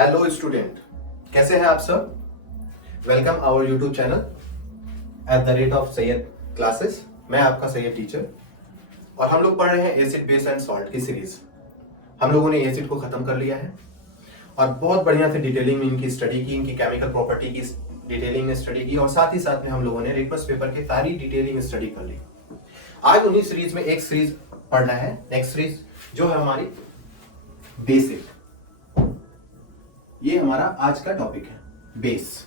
Hello student, कैसे हैं आप सब। Welcome our YouTube channel @Syed classes. मैं आपका सैयद टीचर और हम लोग पढ़ रहे हैं एसिड बेस एंड सॉल्ट की सीरीज। हम लोगों ने एसिड को खत्म कर लिया है और बहुत बढ़िया से डिटेलिंग में इनकी स्टडी की, इनकी केमिकल प्रॉपर्टी की डिटेलिंग में स्टडी की और साथ ही साथ में हम लोगों ने रिक्वेस्ट पेपर की सारी डिटेलिंग स्टडी कर ली। आज उन्हीं सीरीज में एक सीरीज पढ़ना है, नेक्स्ट सीरीज जो है हमारी बेसिक। ये हमारा आज का टॉपिक है बेस।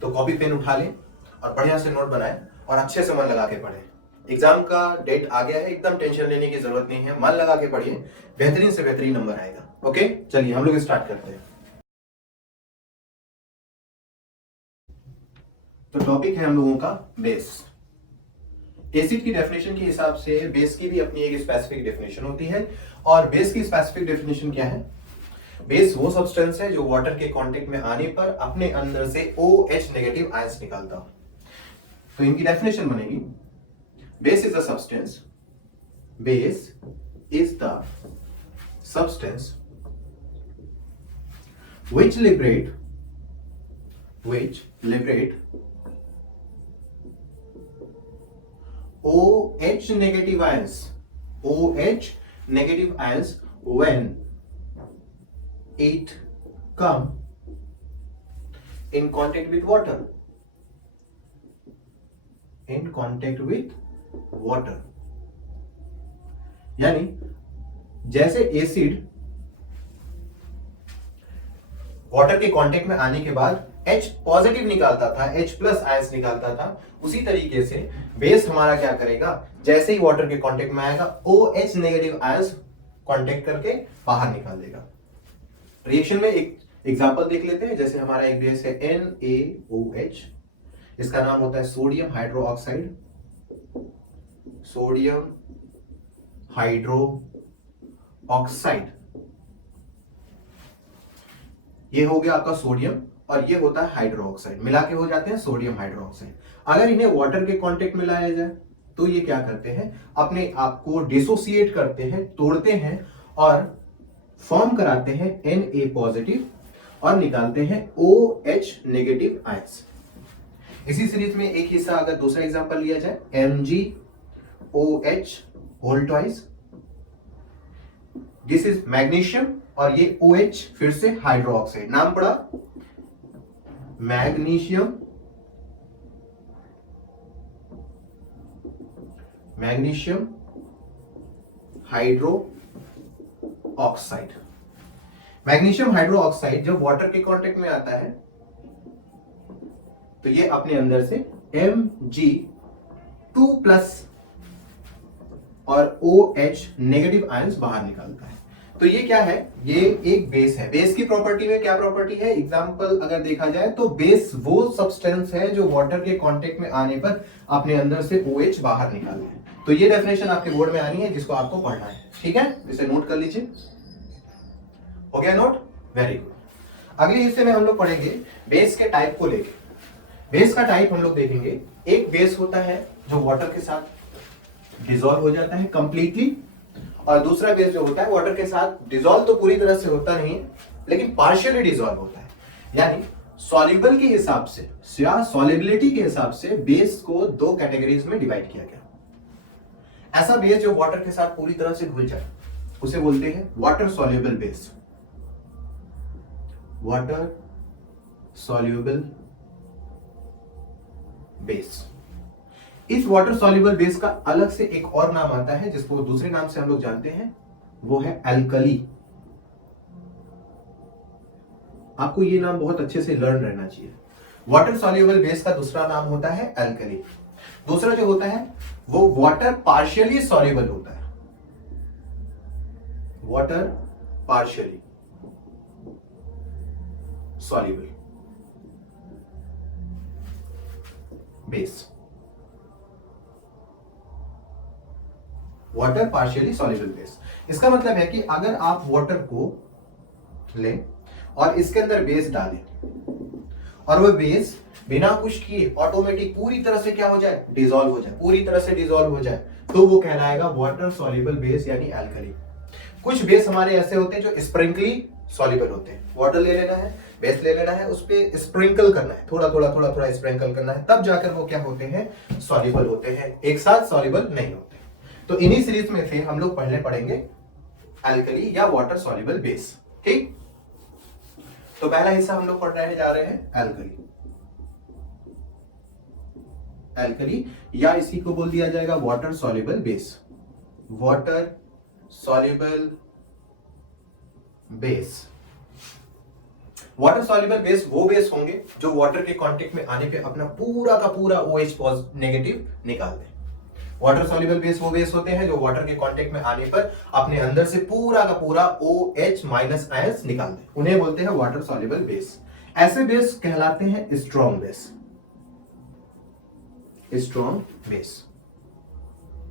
तो कॉपी पेन उठा लें और बढ़िया से नोट बनाएं और अच्छे से मन लगा के पढ़ें। एग्जाम का डेट आ गया है, एकदम टेंशन लेने की जरूरत नहीं है, मन लगा के पढ़िए, बेहतरीन से बेहतरीन नंबर आएगा। ओके, चलिए हम लोग स्टार्ट करते हैं। तो टॉपिक है हम लोगों का बेस। एसिड की डेफिनेशन के हिसाब से बेस की भी अपनी एक स्पेसिफिक डेफिनेशन होती है और बेस की स्पेसिफिक डेफिनेशन क्या है? बेस वो सब्सटेंस है जो वाटर के कांटेक्ट में आने पर अपने अंदर से OH नेगेटिव आयंस निकालता हो। तो इनकी डेफिनेशन बनेगी, base is the substance, base is the substance which liberate OH negative ions when it come in contact with water. यानी जैसे एसिड वाटर के कांटेक्ट में आने के बाद H पॉजिटिव निकालता था, H प्लस आयंस निकालता था, उसी तरीके से बेस हमारा क्या करेगा, जैसे ही वाटर के कांटेक्ट में आएगा OH नेगेटिव आयंस कांटेक्ट करके बाहर निकाल देगा। रिएक्शन में एक एग्जांपल देख लेते हैं। जैसे हमारा एक बेस है NaOH, इसका नाम होता है सोडियम हाइड्रोक्साइड। ये हो गया आपका सोडियम और ये होता है हाइड्रोक्साइड, मिला के हो जाते हैं सोडियम हाइड्रोक्साइड। अगर इन्हें वाटर के कांटेक्ट में लाया जाए तो ये क्या करते हैं, अपने आप को डिसोसिएट करते हैं, तोड़ते हैं और फॉर्म कराते हैं Na पॉजिटिव और निकालते हैं OH नेगेटिव आयंस। इसी सीरीज में एक हिस्सा अगर दूसरा एग्जांपल लिया जाए, MgOH whole twice, this is magnesium और ये OH फिर से हाइड्रोक्साइड, नाम पड़ा magnesium hydro oxide. Magnesium hydroxide जब वाटर के कांटेक्ट में आता है तो ये अपने अंदर से Mg2+ और OH नेगेटिव आयंस बाहर निकालता है। तो ये क्या है, ये एक बेस है। बेस की प्रॉपर्टी में क्या प्रॉपर्टी है, एग्जांपल अगर देखा जाए तो बेस वो सब्सटेंस है जो वाटर के कांटेक्ट में आने पर अपने अंदर से OH बाहर निकालता है। तो ये डेफिनेशन आपके बोर्ड में आनी है जिसको आपको पढ़ना है, ठीक है, इसे नोट कर लीजिए। हो गया नोट, वेरी गुड। अगले हिस्से में हम लोग पढ़ेंगे बेस के टाइप को लेकर। बेस का टाइप हम लोग देखेंगे, एक बेस होता है जो वाटर के साथ डिसॉल्व हो जाता है कंप्लीटली, और दूसरा बेस जो होता है वाटर के साथ डिसॉल्व तो पूरी तरह से होता नहीं है लेकिन पार्शियली डिसॉल्व होता है। यानी सॉल्युबल के हिसाब से या सॉल्युबिलिटी के हिसाब से बेस को दो कैटेगरीज में डिवाइड किया गया। ऐसा बेस जो वाटर के साथ पूरी तरह से घुल जाए उसे बोलते हैं water soluble base. Water soluble base. इस वाटर सॉल्युबल बेस का अलग से एक और नाम आता है जिसको दूसरे नाम से हम लोग जानते हैं, वो है एल्कली। आपको ये नाम बहुत अच्छे से लर्न रहना चाहिए। वाटर सॉल्युबल बेस का दूसरा नाम होता है एल्कली। दूसरा जो होता है वो वाटर पार्शियली सॉल्युबल होता है। Water partially soluble base. Water partially soluble base, इसका मतलब है कि अगर आप वाटर को लें और इसके अंदर बेस डालें और वह बेस बिना कुछ किए ऑटोमेटिक पूरी तरह से क्या हो जाए, डिसॉल्व हो जाए, पूरी तरह से डिसॉल्व हो जाए, तो वो कहलाएगा वाटर सॉल्युबल बेस यानी एल्कली। कुछ बेस हमारे ऐसे होते हैं जो स्प्रिंकली सॉल्युबल होते हैं। वाटर ले लेना है, बेस ले लेना है, उस पर स्प्रिंकल करना है, थोड़ा थोड़ा थोड़ा थोड़ा स्प्रिंकल करना है, तब जाकर वो क्या होते हैं, सॉल्युबल होते हैं, एक साथ सॉल्युबल नहीं होते। तो इन्हीं सीरीज में से हम लोग पढ़ने पड़ेंगे एल्कली या वाटर सॉल्युबल बेस। ठीक, तो पहला हिस्सा हम लोग पढ़ रहे जा रहे हैं एल्कली। एल्कली या इसी को बोल दिया जाएगा water soluble base. Water soluble base, water soluble base वो बेस होंगे जो वाटर के कांटेक्ट में आने पे अपना पूरा का पूरा OH नेगेटिव निकाल दें। वाटर सॉल्युबल बेस वो बेस होते हैं जो वाटर के कांटेक्ट में आने पर अपने अंदर से पूरा का पूरा OH माइनस आयंस निकाल दें, उन्हें बोलते हैं वाटर सॉल्युबल बेस। ऐसे बेस कहलाते हैं स्ट्रॉन्ग बेस। स्ट्रॉन्ग बेस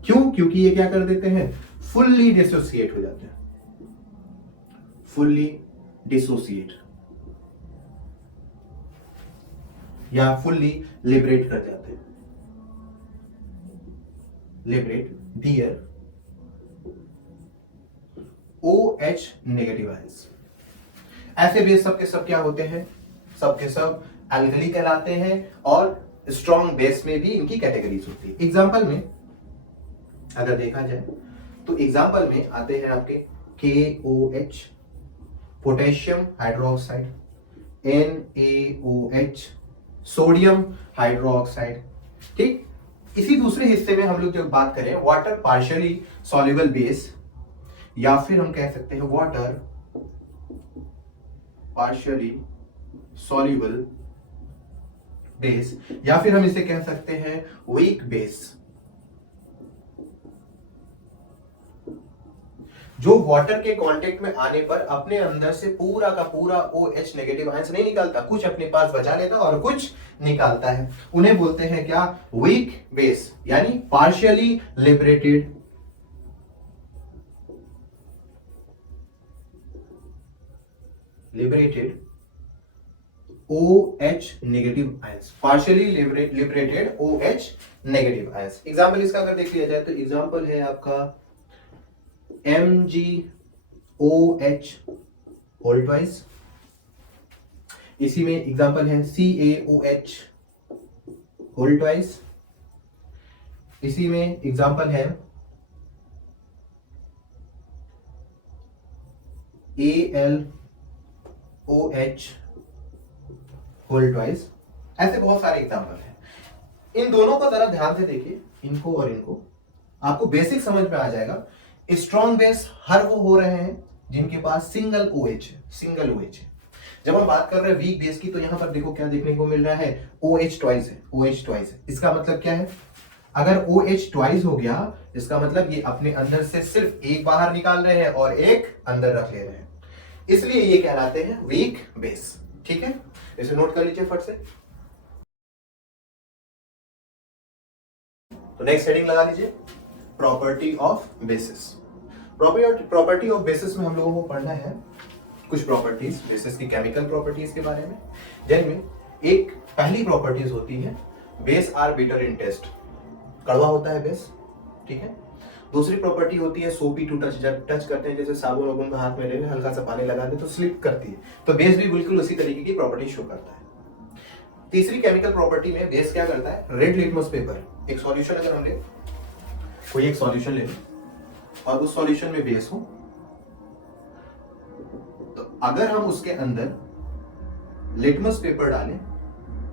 क्यों? क्योंकि ये क्या कर देते हैं, फुल्ली डिसोसिएट हो जाते हैं, फुल्ली डिसोसिएट या फुल्ली लिबरेट कर जाते हैं, लिबरेट दियर OH नेगेटिव आयंस। ऐसे बेस सबके सब क्या होते हैं, सबके सब एल्कली कहलाते हैं और स्ट्रॉन्ग बेस में भी इनकी कैटेगरीज होती है। एग्जांपल में अगर देखा जाए तो एग्जांपल में आते हैं आपके KOH potassium hydroxide, NaOH sodium hydroxide. ठीक, इसी दूसरे हिस्से में हम लोग जब बात करें वाटर पार्शियली सॉल्युबल बेस, या फिर हम कह सकते हैं वाटर पार्शियली सॉल्युबल बेस, या फिर हम इसे कह सकते हैं वीक बेस, जो वाटर के कांटेक्ट में आने पर अपने अंदर से पूरा का पूरा OH नेगेटिव आयंस नहीं निकालता, कुछ अपने पास बचा लेता और कुछ निकालता है, उन्हें बोलते हैं क्या, वीक बेस, यानी partially liberated OH negative ions, partially liberated OH negative ions. Example इसका अगर देख लिया जाए तो एग्जांपल है आपका MgOH होल ट्वाइस, इसी में एग्जांपल है CaOH होल ट्वाइस, इसी में एग्जांपल है AlOH होल ट्वाइस। ऐसे बहुत सारे एग्जांपल हैं। इन दोनों को जरा ध्यान से देखिए, इनको और इनको, आपको बेसिक समझ में आ जाएगा। स्ट्रॉन्ग बेस हर वो हो रहे हैं जिनके पास सिंगल OH है, सिंगल OH है। जब हम बात कर रहे हैं वीक बेस की, तो यहां पर देखो क्या देखने को मिल रहा है, OH ट्वाइस है, OH ट्वाइस है। इसका मतलब क्या है, अगर OH ट्वाइस हो गया, इसका मतलब ये अपने अंदर से सिर्फ एक बाहर निकाल रहे हैं और एक अंदर रख ले रहे हैं, इसलिए ये कहलाते हैं वीक बेस। ठीक है, इसे नोट कर लीजिए फट से। तो नेक्स्ट हेडिंग लगा लीजिए, property of bases. Property of bases में हम लोगों को पढ़ना है कुछ प्रॉपर्टीज बेसिस की, केमिकल प्रॉपर्टीज के बारे में, जिनमें एक पहली प्रॉपर्टीज होती है base are bitter in taste, कड़वा होता है बेस। ठीक है, दूसरी प्रॉपर्टी होती है सोपी टू टच, जब टच करते हैं जैसे साबुन वाबुन का हाथ में ले लें, हल्का सा पानी लगा दे तो स्लिप करती है, तो बेस भी बिल्कुल उसी तरीके की प्रॉपर्टी शो करता है। तीसरी केमिकल प्रॉपर्टी में बेस क्या करता है, रेड लिटमस पेपर, एक सॉल्यूशन अगर हम ले, कोई एक सॉल्यूशन ले और उस सॉल्यूशन में बेस हो, तो अगर हम उसके अंदर लिटमस पेपर डालें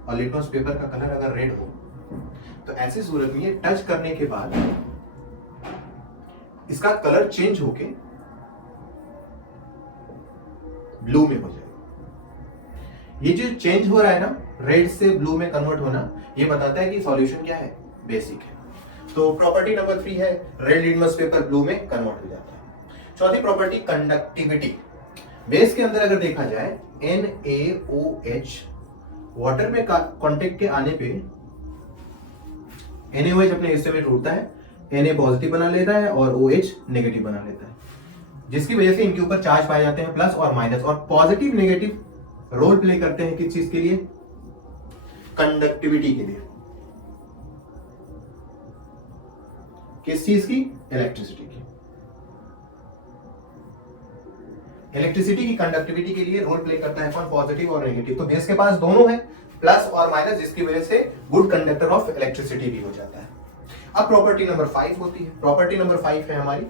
और लिटमस पेपर का कलर अगर रेड हो, तो ऐसी सूरत में ये टच करने के बाद इसका कलर चेंज होके ब्लू में हो जाएगा। ये जो चेंज हो रहा है ना, रेड से ब्लू में कन्वर्ट होना, ये बताता है कि सॉल्यूशन क्या है, बेसिक है। तो प्रॉपर्टी नंबर 3 है रेड लिटमस पेपर ब्लू में कन्वर्ट हो जाता है। चौथी प्रॉपर्टी कंडक्टिविटी। बेस के अंदर अगर देखा जाए NaOH वाटर में कांटेक्ट के आने पे NaOH अपने हिस्से में टूटता है, Na पॉजिटिव बना लेता है और OH नेगेटिव बना लेता है, जिसकी वजह से इनके ऊपर चार्ज पाए जाते हैं प्लस और माइनस, और पॉजिटिव नेगेटिव रोल प्ले करते हैं किस चीज के लिए, कंडक्टिविटी के लिए। किस चीज की, इलेक्ट्रिसिटी की। इलेक्ट्रिसिटी की कंडक्टिविटी के लिए रोल प्ले करता है कौन, पॉजिटिव और नेगेटिव। तो बेस के पास दोनों है, प्लस और माइनस, जिसकी वजह से गुड कंडक्टर ऑफ इलेक्ट्रिसिटी भी हो जाता है। अब प्रॉपर्टी नंबर 5 होती है, प्रॉपर्टी नंबर 5 है हमारी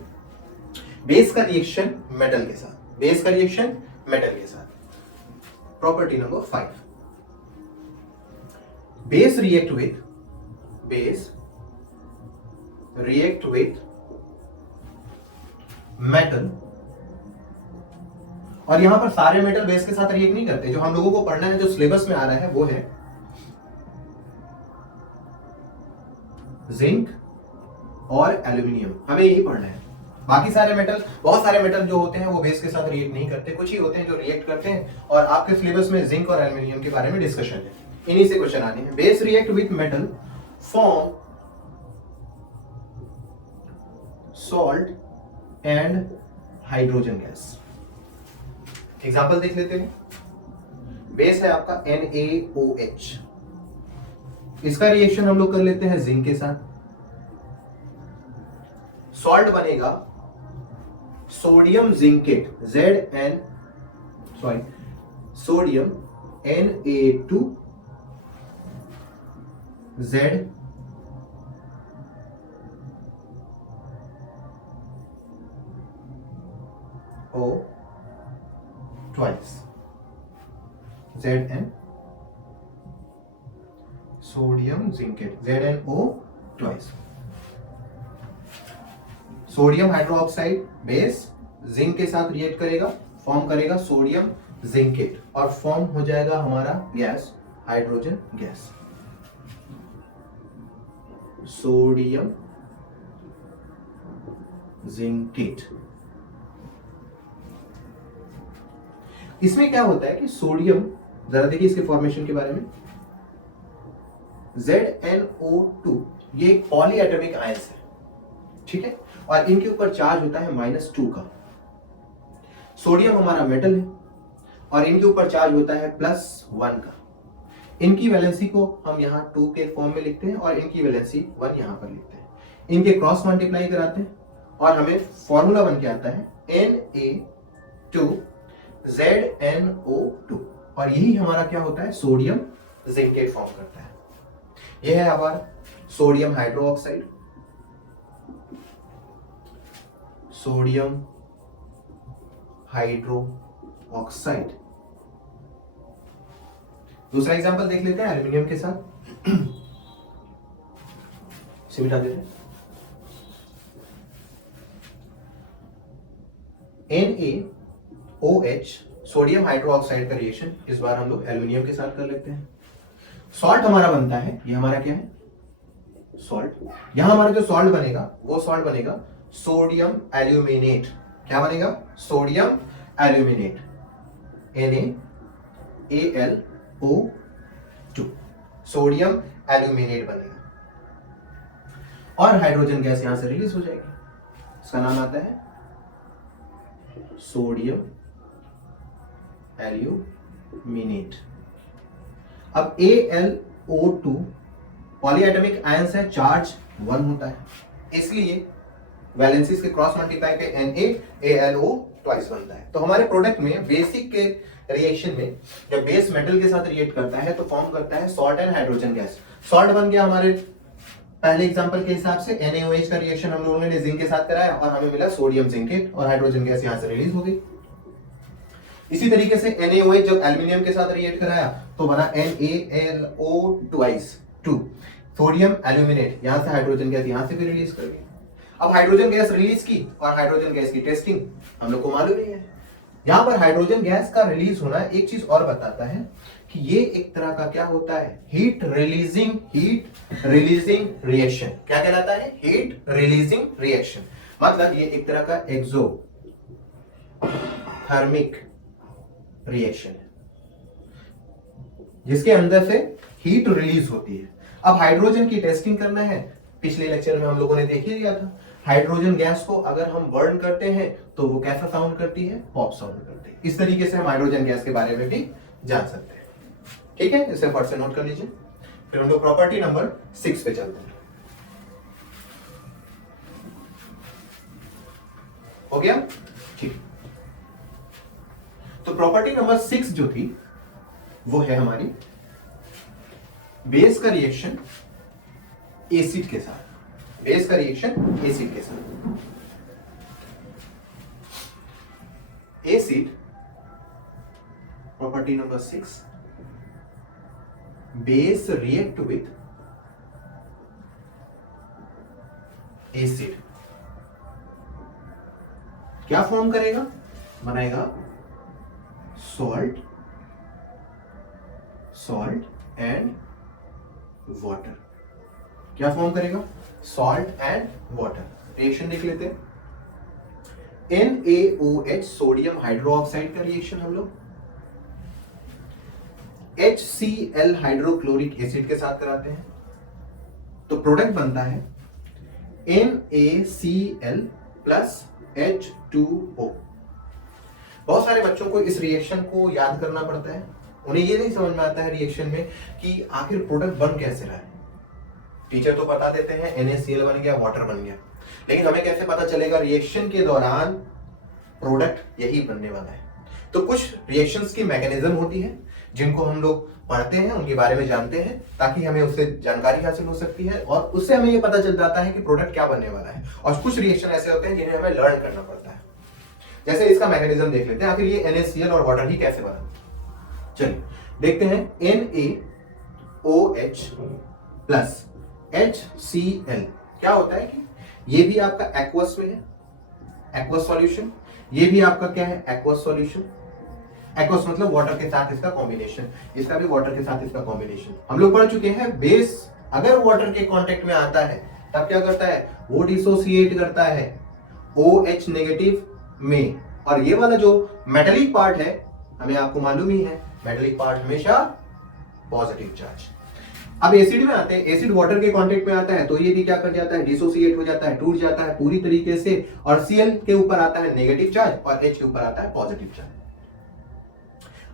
बेस का रिएक्शन मेटल के साथ, बेस का रिएक्शन मेटल के साथ। Property number 5, base react with metal, और यहां पर सारे मेटल बेस के साथ रिएक्ट नहीं करते। जो हम लोगों को पढ़ना है, जो सिलेबस में आ रहा है, वो है जिंक और एल्यूमिनियम, हमें यही पढ़ना है। बाकी सारे मेटल, बहुत सारे मेटल जो होते हैं वो बेस के साथ रिएक्ट नहीं करते, कुछ ही होते हैं जो रिएक्ट करते हैं, और आपके सिलेबस में जिंक और एल्यूमिनियम के बारे में डिस्कशन है, इन्हीं से क्वेश्चन आने हैं। Base react with metal form salt and hydrogen gas. Example देख लेते हैं। बेस है आपका NaOH, इसका रिएक्शन हम लोग कर लेते हैं जिंक के साथ। सॉल्ट बनेगा sodium zincate, sodium Na2 ZO twice, Zn, sodium zincate, ZnO twice। Sodium hydroxide base zinc के साथ रिएक्ट करेगा, फॉर्म करेगा सोडियम जिंकेट, और फॉर्म हो जाएगा हमारा gas hydrogen gas. Sodium zincate. इसमें क्या होता है कि सोडियम, जरा देखिए इसके फॉर्मेशन के बारे में, ZnO2 ये एक पॉलीएटॉमिक आयंस है, ठीक है, और इनके ऊपर चार्ज होता है -2 का। सोडियम हमारा मेटल है और इनके ऊपर चार्ज होता है +1 का। इनकी वैलेंसी को हम यहाँ 2 के फॉर्म में लिखते हैं और इनकी वैलेंसी 1 यहाँ पर लिखते हैं। इनके क्रॉस मल्टीप्लाई कराते हैं और हमें फॉर्मूला बन के आता है Na2ZnO2, और यही हमारा क्या होता है, सोडियम जिंकेट फॉर्म करता है। यह है हमारा sodium hydroxide, sodium hydro oxide. दूसरा एग्जांपल देख लेते हैं एल्यूमिनियम के साथ। इसे मिटा देते हैं। NaOH सोडियम हाइड्रोक्साइड का रिएक्शन इस बार हम लोग एल्यूमिनियम के साथ कर लेते हैं। सॉल्ट हमारा बनता है, ये हमारा क्या है, सॉल्ट। यहां हमारा जो सॉल्ट बनेगा वो सॉल्ट बनेगा सोडियम एल्यूमिनेट। क्या बनेगा, sodium aluminate, NaAlO2, sodium aluminate बनेगा, और हाइड्रोजन गैस यहां से रिलीज हो जाएगी। इसका नाम आता है सोडियम एल्यूमिनेट। अब AlO2 पॉलीएटॉमिक आयंस है, चार्ज 1 होता है, इसलिए वैलेंसीज के क्रॉस मल्टीप्लाई पे NaAlO ट्वाइस बनता है। तो हमारे प्रोडक्ट में बेसिक के रिएक्शन में जब बेस मेटल के साथ रिएक्ट करता है तो फॉर्म करता है salt and hydrogen gas. Salt बन गया हमारे पहले एग्जांपल के हिसाब से NaOH का रिएक्शन हम लोगों ने जिंक के साथ कराया और हमें मिला सोडियम जिंकेट, और हाइड्रोजन गैस यहां से रिलीज हो गई। इसी तरीके से NaOH जब एल्यूमिनियम के साथ रिएक्ट कराया तो बना NaLO ट्वाइस 2, सोडियम एल्यूमिनेट, यहां से हाइड्रोजन गैस यहां से भी रिलीज कर गई। अब हाइड्रोजन गैस रिलीज की और हाइड्रोजन गैस की टेस्टिंग हम लोग को मालूम ही है। यहां पर हाइड्रोजन गैस का रिलीज होना एक चीज और बताता है कि ये एक तरह का क्या होता है, हीट रिलीजिंग रिएक्शन। क्या कहलाता है, हीट रिलीजिंग रिएक्शन। मतलब ये एक तरह का एक्सोथर्मिक रिएक्शन है जिसके अंदर से हीट रिलीज होती है। अब हाइड्रोजन की टेस्टिंग करना है, पिछले लेक्चर में हम लोगों ने देख ही लिया था। हाइड्रोजन गैस को अगर हम बर्न करते हैं तो वो कैसा साउंड करती है, पॉप साउंड करती है। इस तरीके से हम हाइड्रोजन गैस के बारे में भी जान सकते हैं। ठीक है, इसे फट से नोट कर लीजिए। फिर हम लोग प्रॉपर्टी नंबर 6 पे चलते हैं। हो गया, ठीक। तो प्रॉपर्टी नंबर 6 जो थी वो है हमारी बेस का रिएक्शन एसिड के साथ, बेस का रिएक्शन एसिड के साथ। Acid property number 6, base react with acid, क्या फॉर्म करेगा, बनाएगा सॉल्ट एंड वाटर। क्या फॉर्म करेगा, सॉल्ट एंड वाटर। रिएक्शन देख लेते हैं। NaOH सोडियम हाइड्रोक्साइड का रिएक्शन हम लोग HCl हाइड्रोक्लोरिक एसिड के साथ कराते हैं, तो प्रोडक्ट बनता है NaCl प्लस H2O। बहुत सारे बच्चों को इस रिएक्शन को याद करना पड़ता है, उन्हें ये नहीं समझ में आता है रिएक्शन में कि आखिर प्रोडक्ट बन कैसे रहा है। टीचर तो बता देते हैं NaCl बन गया, वाटर बन गया, लेकिन हमें कैसे पता चलेगा रिएक्शन के दौरान प्रोडक्ट यही बनने वाला है। तो कुछ रिएक्शंस की मैकेनिज्म होती है जिनको हम लोग पढ़ते हैं, उनके बारे में जानते हैं, ताकि हमें उससे जानकारी हासिल हो सकती है और उससे हमें ये पता चल जाता है कि प्रोडक्ट क्या बनने वाला है। और कुछ रिएक्शन ऐसे होते हैं जिन्हें हमें लर्न करना पड़ता है। जैसे इसका मैकेनिज्म देख लेते हैं, आखिर ये NaCl और वाटर ही कैसे बना। चलिए देखते हैं। NaOH प्लस HCl क्या होता है कि ये भी आपका एक्वस में है, एक्वस सॉल्यूशन, ये भी आपका क्या है, एक्वस सॉल्यूशन। एक्वस मतलब वाटर के साथ इसका कॉम्बिनेशन, इसका भी वाटर के साथ इसका कॉम्बिनेशन। हम लोग पढ़ चुके हैं बेस अगर वाटर के कांटेक्ट में आता है तब क्या करता है, वो डिसोसिएट करता है OH नेगेटिव में। और ये वाला जो मेटेलिक पार्ट है, हमें आपको मालूम ही है मेटेलिक पार्ट हमेशा पॉजिटिव चार्ज। अब एसिड में आते हैं, एसिड वाटर के कांटेक्ट में आता है तो ये भी क्या कर जाता है, डिसोसिएट हो जाता है, टूट जाता है पूरी तरीके से। और Cl के ऊपर आता है नेगेटिव चार्ज और H के ऊपर आता है पॉजिटिव चार्ज।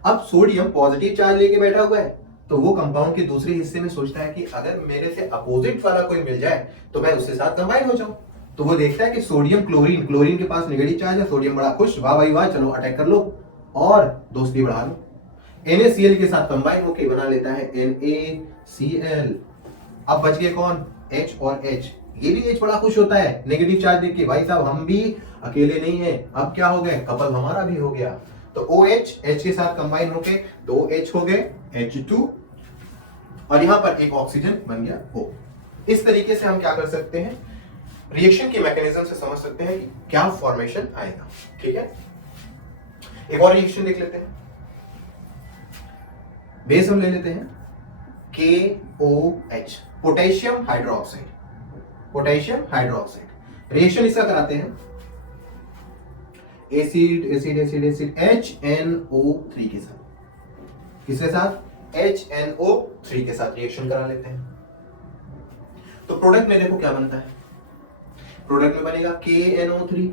अब सोडियम पॉजिटिव चार्ज लेके बैठा हुआ है, तो वो कंपाउंड के दूसरे हिस्से में सोचता है कि अगर मेरे से अपोजिट वाला कोई मिल जाए तो मैं उसके साथ कंबाइन हो जाऊं। तो वो देखता है कि सोडियम क्लोरीन, क्लोरीन के पास नेगेटिव चार्ज है, सोडियम बड़ा खुश, वाह भाई वाह, चलो अटैक कर लो और दोस्ती बढ़ा लो। NaCl के साथ कंबाइन होकर बना लेता है NaCl। अब बच गए कौन, H और H। ये भी H बड़ा खुश होता है नेगेटिव चार्ज देख के, भाई साहब हम भी अकेले नहीं है, अब क्या हो गए, कपल हमारा भी हो गया। तो OH H के साथ कंबाइन होके 2H हो गए, H2, और यहां पर एक ऑक्सीजन बन गया O। इस तरीके से हम क्या कर सकते हैं, रिएक्शन के मैकेनिज्म से समझ सकते हैं कि क्या फॉर्मेशन आएगा। ठीक है, एक और रिएक्शन देख लेते हैं। बेस हम ले लेते हैं KOH, potassium hydroxide, potassium hydroxide. Reaction इसका कराते हैं acid acid acid acid HNO3 के साथ। किसके साथ, HNO3 के साथ रिएक्शन करा लेते हैं। तो प्रोडक्ट में देखो क्या बनता है, प्रोडक्ट में बनेगा KNO3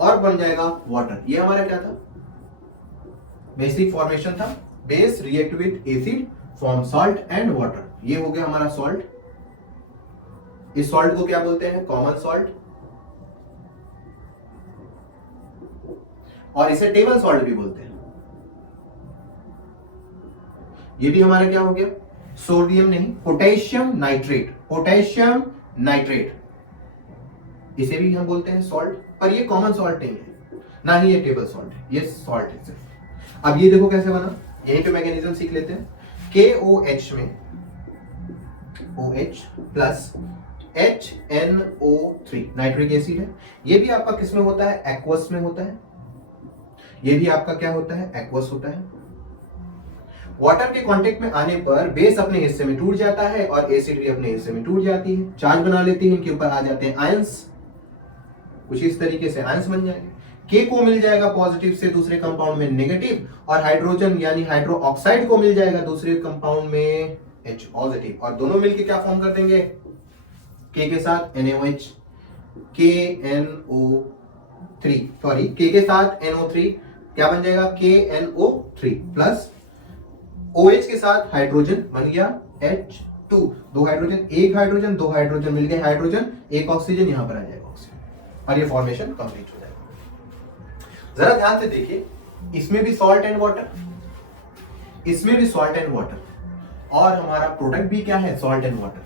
और बन जाएगा वाटर। ये हमारा क्या था, बेसिक फॉर्मेशन था, base react with acid form salt and water. ये हो गया हमारा सॉल्ट। इस सॉल्ट को क्या बोलते हैं, कॉमन सॉल्ट, और इसे टेबल सॉल्ट भी बोलते हैं। ये भी हमारा क्या हो गया, सोडियम नहीं, पोटेशियम नाइट्रेट, पोटेशियम नाइट्रेट, इसे भी हम बोलते हैं सॉल्ट, पर ये कॉमन सॉल्ट नहीं है, ना ही ये टेबल सॉल्ट है, ये सॉल्ट है सिर्फ। अब ये देखो कैसे बना, यहीं पे मैकेनिज्म सीख लेते हैं। KOH में OH plus HNO3 nitric acid है। ये भी आपका किस में होता है, एक्वस में होता है। ये भी आपका क्या होता है, एक्वस होता है। वाटर के कांटेक्ट में आने पर बेस अपने हिस्से में टूट जाता है और एसिड भी अपने हिस्से में टूट जाती है, चार्ज बना लेती है, इनके ऊपर आ जाते हैं आयंस, कुछ इस तरीके से आयंस बन जाएंगे। K को मिल जाएगा पॉजिटिव से दूसरे कंपाउंड में नेगेटिव, और हाइड्रोजन यानी हाइड्रो ऑक्साइड को मिल जाएगा दूसरे कंपाउंड में H पॉजिटिव, और दोनों मिलके क्या फॉर्म कर देंगे, K के साथ NaOH, KNO3, सॉरी K के साथ NO3 क्या बन जाएगा, KNO3 प्लस OH के साथ हाइड्रोजन बन गया H2, दो हाइड्रोजन, एक हाइड्रोजन, दो हाइड्रोजन मिल गए हाइड्रोजन, एक ऑक्सीजन, यहां पर आ जाएगा ऑक्सीजन, और ये फॉर्मेशन कंप्लीट हो जाएगा। जरा ध्यान से देखिए, इसमें भी सॉल्ट एंड वाटर, इसमें भी सॉल्ट एंड वाटर, और हमारा प्रोडक्ट भी क्या है, सॉल्ट एंड वाटर।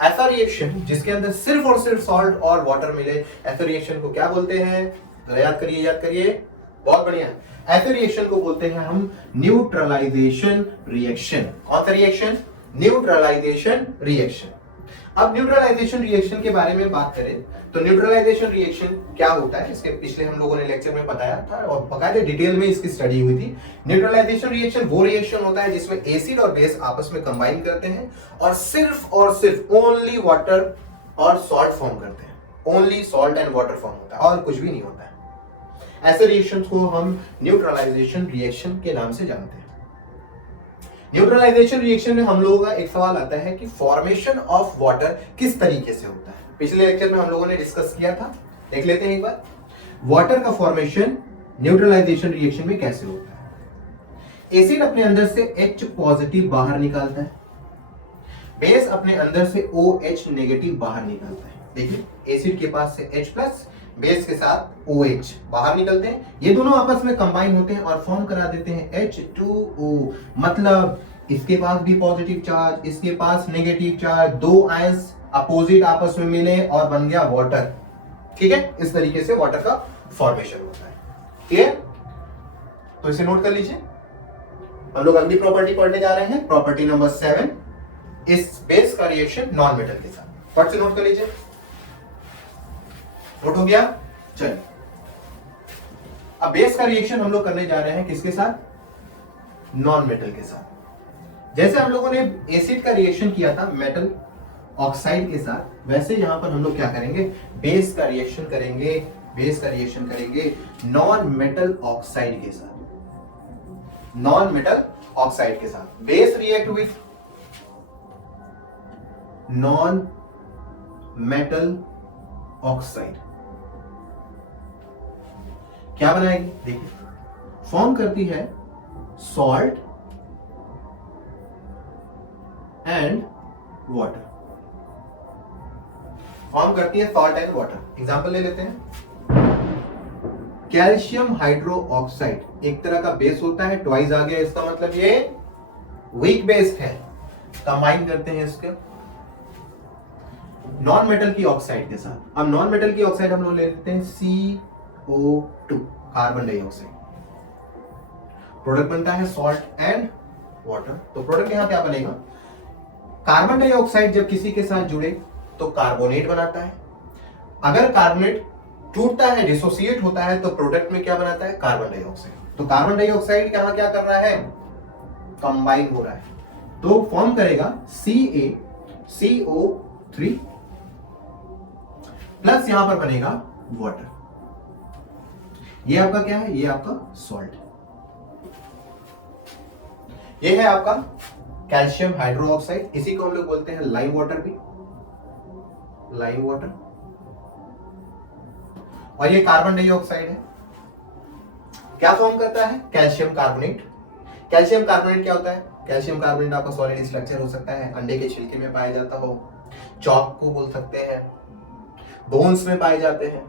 ऐसा रिएक्शन जिसके अंदर सिर्फ और सिर्फ सॉल्ट और वाटर मिले, ऐसे रिएक्शन को क्या बोलते हैं, जरा याद करिए, याद करिए, बहुत बढ़िया। ऐसे रिएक्शन को बोलते हैं हम न्यूट्रलाइजेशन रिएक्शन। कौन सा रिएक्शन, न्यूट्रलाइजेशन रिएक्शन। अब न्यूट्रलाइजेशन रिएक्शन के बारे में बात करें तो न्यूट्रलाइजेशन रिएक्शन क्या होता है, इसके पिछले हम लोगों ने लेक्चर में बताया था और बकायदे डिटेल में इसकी स्टडी हुई थी। न्यूट्रलाइजेशन रिएक्शन वो रिएक्शन होता है जिसमें एसिड और बेस आपस में कंबाइन करते हैं और सिर्फ ओनली वाटर और सॉल्ट फॉर्म करते हैं। Only salt and water form होता है और कुछ भी नहीं होता है। ऐसे रिएक्शन को हम न्यूट्रलाइजेशन रिएक्शन के नाम से जानते हैं। न्यूट्रलाइजेशन रिएक्शन में हम लोगों का एक सवाल आता है कि फॉर्मेशन ऑफ वाटर किस तरीके से होता है। पिछले लेक्चर में हम लोगों ने डिस्कस किया था, देख लेते हैं एक बार। वाटर का फॉर्मेशन न्यूट्रलाइजेशन रिएक्शन में कैसे होता है। एसिड अपने अंदर से H पॉजिटिव बाहर निकालता है, बेस अपने अंदर से OH नेगेटिव बाहर निकालता है। देखिए, एसिड के पास से H प्लस, बेस के साथ OH बाहर निकलते हैं, ये दोनों आपस में कंबाइन होते हैं और फॉर्म करा देते हैं H2O। मतलब इसके पास भी पॉजिटिव चार्ज, इसके पास नेगेटिव चार्ज, दो आयंस अपोजिट आपस में मिले और बन गया वाटर। ठीक है, इस तरीके से वाटर का फॉर्मेशन होता है। क्लियर? तो इसे नोट कर लीजिए। हम लोग अगली प्रॉपर्टी पढ़ने जा रहे हैं, प्रॉपर्टी नंबर 7, इस बेस का रिएक्शन नॉन मेटल के साथ। फट से नोट कर लीजिए। नोट हो गया? चलिए, अब बेस का रिएक्शन हम लोग करने जा रहे हैं किसके साथ, नॉन मेटल के साथ। जैसे हम लोगों ने एसिड का रिएक्शन किया था मेटल ऑक्साइड के साथ, वैसे यहां पर हम लोग क्या करेंगे, बेस का रिएक्शन करेंगे। बेस का रिएक्शन करेंगे नॉन मेटल ऑक्साइड के साथ। नॉन मेटल ऑक्साइड के साथ base react with non metal oxide. क्या बनाएगी, देखिए, फॉर्म करती है सॉल्ट एंड वाटर। फॉर्म करती है सॉल्ट एंड वाटर। एग्जांपल ले लेते हैं, कैल्शियम हाइड्रो ऑक्साइड एक तरह का बेस होता है, ट्वाइस आ गया, इसका मतलब ये वीक बेस है। कंबाइन करते हैं इसके नॉन मेटल की ऑक्साइड के साथ। अब नॉन मेटल की ऑक्साइड हम लोग ले लेते हैं CO2, कार्बन डाइऑक्साइड। प्रोडक्ट बनता है सॉल्ट एंड वाटर। तो प्रोडक्ट यहां क्या बनेगा, कार्बन डाइऑक्साइड जब किसी के साथ जुड़े तो कार्बोनेट बनाता है। अगर कार्बोनेट टूटता है, डिसोसिएट होता है, तो प्रोडक्ट में क्या बनाता है, कार्बन डाइऑक्साइड। तो कार्बन डाइऑक्साइड यहां क्या कर रहा है, कंबाइन हो रहा है, तो फॉर्म करेगा CaCO3 प्लस यहां पर बनेगा वाटर। ये आपका क्या है, ये आपका सॉल्ट। ये है आपका कैल्शियम हाइड्रो ऑक्साइड, इसी को हम लोग बोलते हैं लाइम वाटर भी, लाइम वाटर। और ये कार्बन डाइऑक्साइड है, क्या फॉर्म करता है, कैल्शियम कार्बोनेट। कैल्शियम कार्बोनेट क्या होता है, कैल्शियम कार्बोनेट आपका सॉलिड स्ट्रक्चर हो सकता है, अंडे के छिलके में पाया जाता हो, चॉक को बोल सकते हैं, बोन्स में पाए जाते हैं,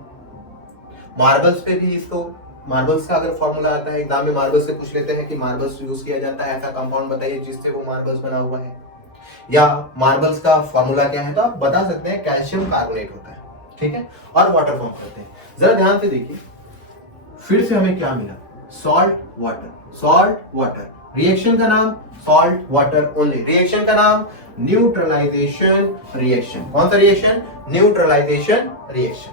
मार्बल्स पे भी इसको, मार्बल्स का अगर फॉर्मूला आता है एग्जाम में, मार्बल्स से पूछ लेते हैं कि मार्बल्स यूज किया जाता है, ऐसा कंपाउंड बताइए जिससे वो मार्बल्स बना हुआ है, या मार्बल्स का फॉर्मूला क्या है, तो आप बता सकते हैं कैल्शियम कार्बोनेट होता है। ठीक है, और वाटर फॉर्म करते हैं। जरा ध्यान से देखिए, फिर से हमें क्या मिला, salt water, salt water. Reaction का नाम सॉल्ट वाटर ओनली, रिएक्शन का नाम न्यूट्रलाइजेशन रिएक्शन। कौन सा रिएक्शन, न्यूट्रलाइजेशन रिएक्शन।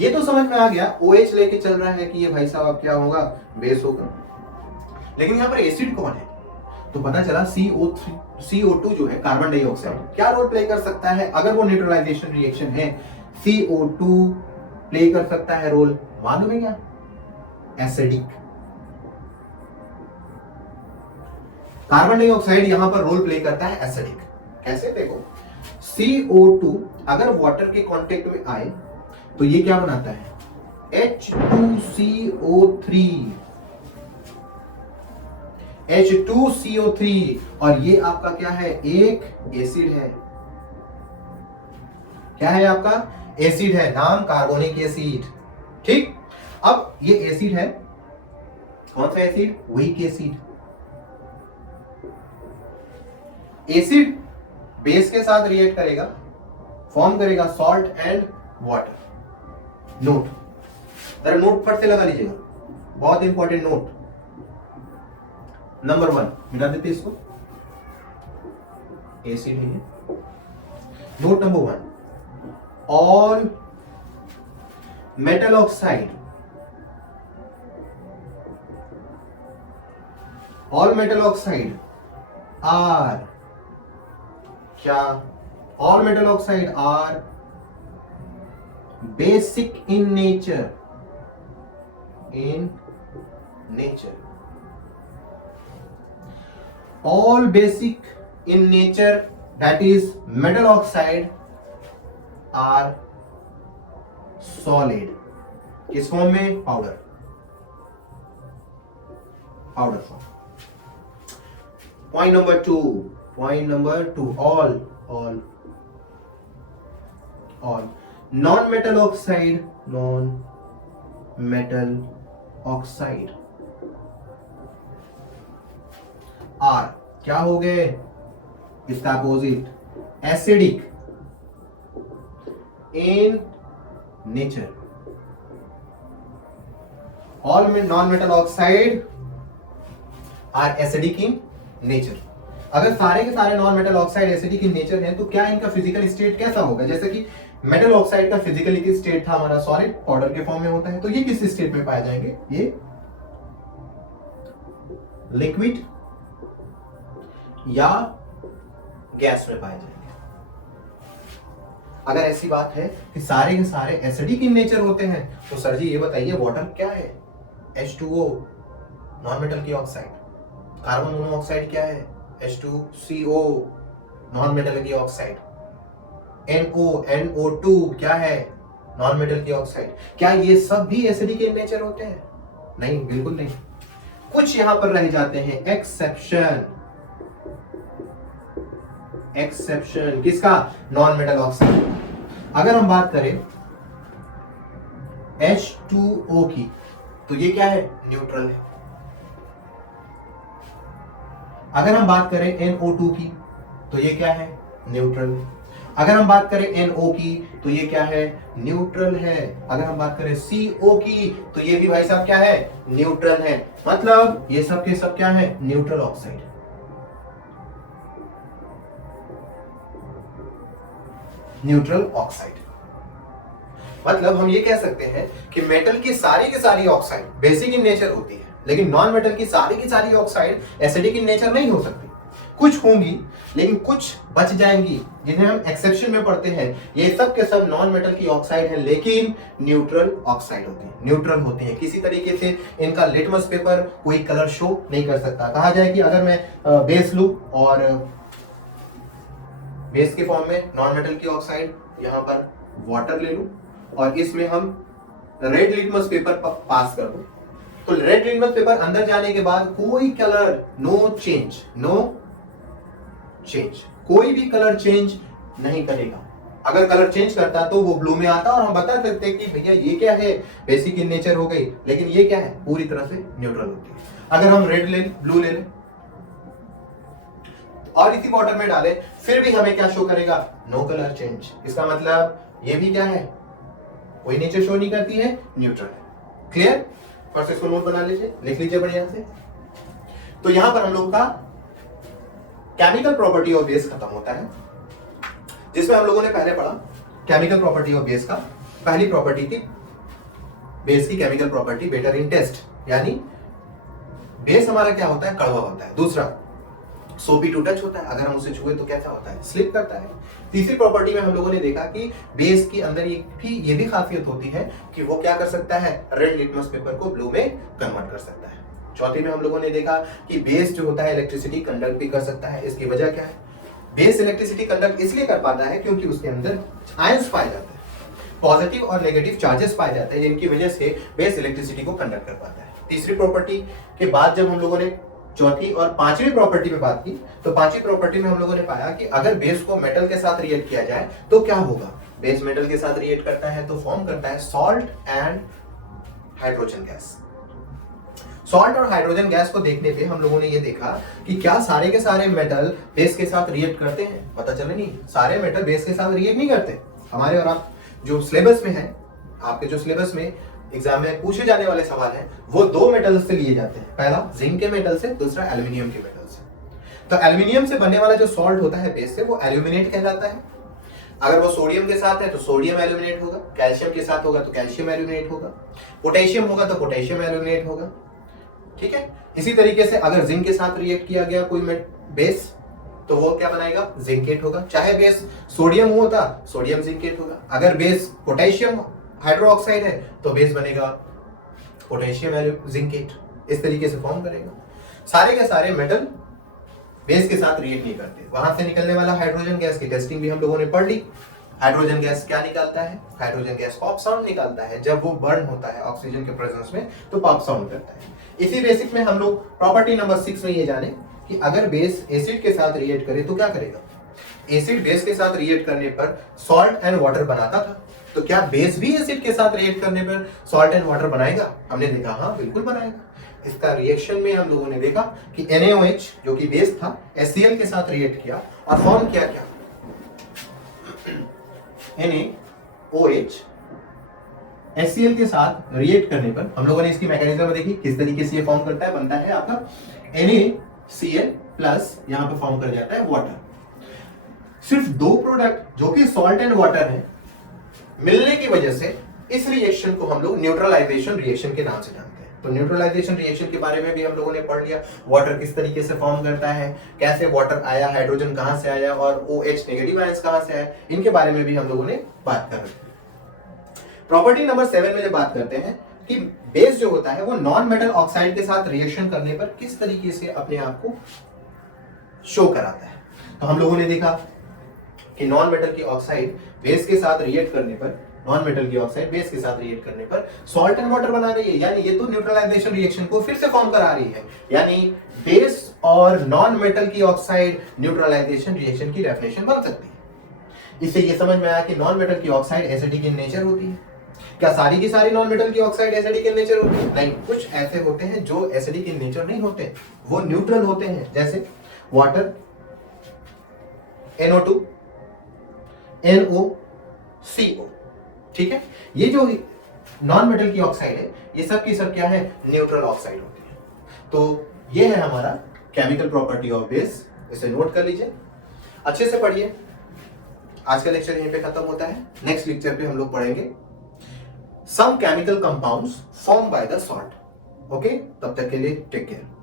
ये तो समझ में आ गया, OH लेके चल रहा है कि ये भाई साहब क्या होगा, बेस होगा। लेकिन यहां पर एसिड कौन है, तो पता चला CO2 जो है कार्बन डाइऑक्साइड, क्या रोल प्ले कर सकता है अगर वो न्यूट्रलाइजेशन रिएक्शन है। CO2 प्ले कर सकता है रोल, मालूम है क्या, एसिडिक। कार्बन डाइऑक्साइड यहां पर रोल प्ले करता है एसिडिक। कैसे, देखो, CO2 अगर वाटर के कांटेक्ट में आए तो ये क्या बनाता है, H2CO3, H2CO3, और ये आपका क्या है, एक एसिड है। क्या है आपका, एसिड है, नाम कार्बोनिक एसिड। ठीक, अब ये एसिड है, कौन सा acid? Weak acid. Acid base के साथ रिएक्ट करेगा, फॉर्म करेगा सॉल्ट एंड वाटर। नोट, जरा नोट फट से लगा लीजिएगा, बहुत इंपॉर्टेंट नोट। नंबर 1 मिटा देते इसको, एसिड है ये। Note number 1, all metal oxide, all metal oxide are क्या? All metal oxide are basic in nature, in nature. All basic in nature, that is metal oxide, are solid. किस form में? Powder, powder form. Point number 2, all non-metal oxide are क्या हो गए? इसका opposite, acidic in nature. All non metal oxide are acidic in nature. अगर सारे के सारे non metal oxide acidic in nature है तो क्या इनका फिजिकल स्टेट कैसा होगा? जैसे कि मेटल ऑक्साइड का फिजिकल स्टेट था हमारा सॉलिड, पाउडर के फॉर्म में होता है, तो ये किस स्टेट में पाए जाएंगे? ये लिक्विड या गैस में पाए जाएंगे। अगर ऐसी बात है कि सारे के सारे एसिडिक इन नेचर होते हैं तो सर जी ये बताइए वाटर क्या है? H2O नॉन मेटल की ऑक्साइड। कार्बन मोनोऑक्साइड क्या है? H2CO नॉन मेटल की ऑक्साइड। NO2 क्या है? नॉन मेटल की ऑक्साइड। क्या ये सब भी एसिडिक इन नेचर होते हैं? नहीं, बिल्कुल नहीं। कुछ यहां पर रह जाते हैं, एक्सेप्शन। एक्सेप्शन किसका? Non metal oxide. अगर हम बात करें H2O की तो ये क्या है? न्यूट्रल है। अगर हम बात करें NO2 की तो ये क्या है? न्यूट्रल है। अगर हम बात करें NO की तो ये क्या है? न्यूट्रल है। अगर हम बात करें CO की तो ये भी भाई साहब क्या है? न्यूट्रल है। मतलब ये सब के सब क्या है? Neutral oxide. न्यूट्रल ऑक्साइड मतलब हम ये कह सकते हैं कि मेटल की सारी ऑक्साइड बेसिक इन नेचर होती है, लेकिन नॉन मेटल की सारी ऑक्साइड एसिडिक इन नेचर नहीं हो सकती। कुछ होंगी लेकिन कुछ बच जाएंगी जिन्हें हम एक्सेप्शन में पढ़ते हैं। ये सब के सब नॉन मेटल की ऑक्साइड है लेकिन न्यूट्रल ऑक्साइड होती है, न्यूट्रल होती है। किसी तरीके से इनका लिटमस पेपर कोई कलर शो नहीं कर सकता। कहा जाए कि अगर मैं बेस लूं और बेस के फॉर्म में नॉन मेटल की ऑक्साइड यहां पर वाटर ले लूं और इसमें हम रेड लिटमस पेपर पास कर दूं, तो रेड लिटमस पेपर अंदर जाने के बाद कोई कलर नो चेंज, कोई भी कलर चेंज नहीं करेगा। अगर कलर चेंज करता तो वो ब्लू में आता और हम बता सकते कि भैया ये क्या है? बेसिक इन नेचर हो गई, लेकिन ये क्या है? पूरी तरह से न्यूट्रल होती है। अगर हम रेड ले ब्लू ले लें और इसी वाटर में डालें फिर भी हमें क्या शो करेगा? No colour change. इसका मतलब ये भी क्या है? कोई नेचर शो नहीं करती है, न्यूट्रल है। क्लियर? फर्स्ट इसको नोट बना लीजिए, लिख लीजिए बढ़िया से। तो यहां पर हम लोग का केमिकल प्रॉपर्टी ऑफ बेस खत्म होता है, जिसमें हम लोगों ने पहले पढ़ा केमिकल प्रॉपर्टी ऑफ बेस का। पहली प्रॉपर्टी थी बेस की chemical property bitter in taste, यानी बेस हमारा क्या होता है? कड़वा होता है। दूसरा सोपी टू टच होता है, अगर हम उसे छुए तो कैसा होता है? स्लिप करता है। तीसरी प्रॉपर्टी में हम लोगों ने देखा कि बेस के अंदर ये भी खासियत होती है कि वो क्या कर सकता है? रेड लिटमस पेपर को ब्लू में कन्वर्ट कर सकता है। चौथी में हम लोगों ने देखा कि बेस जो होता है इलेक्ट्रिसिटी कंडक्ट भी कर सकता है। इसकी वजह क्या है? बेस इलेक्ट्रिसिटी कंडक्ट इसलिए कर पाता है क्योंकि उसके अंदर आयंस पाए जाते हैं, पॉजिटिव और नेगेटिव चार्जेस पाए जाते हैं, जिनकी वजह से बेस इलेक्ट्रिसिटी को कंडक्ट कर पाता है। तीसरी प्रॉपर्टी के बाद जब हम लोगों ने चौथी और पांचवी प्रॉपर्टी में बात की तो पांचवी प्रॉपर्टी में हम लोगों ने पाया कि अगर बेस को मेटल के साथ रिएक्ट किया जाए तो क्या होगा? बेस मेटल के साथ रिएक्ट करता है तो फॉर्म करता है salt and hydrogen gas. Salt और हाइड्रोजन गैस को देखने पे हम लोगों ने ये देखा कि क्या सारे के सारे मेटल बेस के साथ रिएक्ट करते हैं? पता चले नहीं, सारे मेटल बेस के साथ रिएक्ट नहीं करते। हमारे और आप जो सिलेबस में है, आपके जो सिलेबस में एग्जाम में पूछे जाने वाले सवाल हैं, वो दो मेटल से लिए जाते हैं। पहला जिंक के मेटल से, दूसरा एल्यूमिनियम के मेटल से। तो एल्यूमिनियम से बनने वाला जो सॉल्ट होता है बेस से, वो एल्यूमिनेट कहलाता है। अगर वो सोडियम के साथ है तो सोडियम एल्यूमिनेट होगा, कैल्शियम के साथ होगा तो कैल्शियम एल्यूमिनेट होगा, पोटेशियम होगा तो पोटेशियम एल्यूमिनेट होगा। ठीक है, इसी तरीके से अगर जिंक के साथ रिएक्ट किया गया कोई बेस, तो वो क्या बनाएगा? जिंकेट होगा। चाहे बेस सोडियम होता, सोडियम जिंकेट होगा। अगर बेस पोटेशियम हाइड्रोक्साइड है तो बेस बनेगा पोटेशियम जिंकेट। इस तरीके से फॉर्म करेगा। सारे के सारे मेटल बेस के साथ रिएक्ट नहीं करते। वहां से निकलने वाला हाइड्रोजन गैस की टेस्टिंग भी हम लोगों ने पढ़ ली। हाइड्रोजन गैस क्या निकालता है? हाइड्रोजन गैस पॉप साउंड निकालता है। जब वो बर्न होता है ऑक्सीजन के प्रेजेंस में तो पॉप साउंड करता है। इसी बेसिक में हम लोग प्रॉपर्टी नंबर 6 में ये जाने कि अगर बेस एसिड के साथ रिएक्ट करे तो क्या करेगा। एसिड बेस के साथ रिएक्ट करने पर सॉल्ट एंड वाटर बनाता था, तो क्या बेस भी एसिड के साथ रिएक्ट करने पर सॉल्ट एंड वाटर बनाएगा? हमने देखा हाँ बिल्कुल बनाएगा। इसका रिएक्शन में हम लोगों ने देखा कि NaOH जो कि बेस था HCl के साथ रिएक्ट किया और फॉर्म किया क्या? NaOH HCl के साथ रिएक्ट करने पर हम लोगों ने इसकी मैकेनिज्म देखी, किस तरीके से ये फॉर्म करता है। बनता है आपका NaCl प्लस यहां पे फॉर्म कर जाता है वाटर। सिर्फ दो प्रोडक्ट जो कि सॉल्ट एंड वाटर है मिलने की वजह से इस रिएक्शन को हम लोग न्यूट्रलाइजेशन रिएक्शन के नाम से जानते हैं। तो न्यूट्रलाइजेशन रिएक्शन के बारे में भी हम लोगों ने पढ़ लिया। वाटर किस तरीके से फॉर्म करता है, कैसे वाटर आया, हाइड्रोजन कहां से आया और OH नेगेटिव आयंस कहां से आया, इनके बारे में भी हम लोगों ने बात कर रहे थे। प्रॉपर्टी नंबर 7 में जब बात करते हैं कि बेस जो होता है वो नॉन मेटल ऑक्साइड के साथ रिएक्शन करने पर किस तरीके से अपने आप को शो कराता है, तो हम लोगों ने देखा कि नॉन मेटल की ऑक्साइड बेस के साथ रिएक्ट करने पर, नॉन मेटल की ऑक्साइड बेस के साथ रिएक्ट करने पर सॉल्ट एंड वाटर बना रही है। यानी ये तो न्यूट्रलाइजेशन रिएक्शन को फिर से फॉर्म करा रही है। यानी बेस और नॉन मेटल की ऑक्साइड न्यूट्रलाइजेशन रिएक्शन की डेफिनेशन बन सकती है। इससे ये समझ में आया कि नॉन मेटल की ऑक्साइड एसिडिक इन नेचर होती है। क्या सारी की सारी नॉन मेटल की ऑक्साइड एसिडिक इन नेचर होती है? नहीं, कुछ ऐसे होते हैं जो एसिडिक इन नेचर नहीं होते, वो न्यूट्रल होते हैं। जैसे वाटर NO2 NOCO। ठीक है, ये जो नॉन मेटल की ऑक्साइड है ये सब की सब क्या है? न्यूट्रल ऑक्साइड होती है। तो ये है हमारा केमिकल प्रॉपर्टी ऑफ बेस, इसे नोट कर लीजिए, अच्छे से पढ़िए। आज का लेक्चर यहीं पे खत्म होता है। नेक्स्ट लेक्चर पे हम लोग पढ़ेंगे some chemical compounds form by the salt. Okay, तब तक के लिए टेक केयर।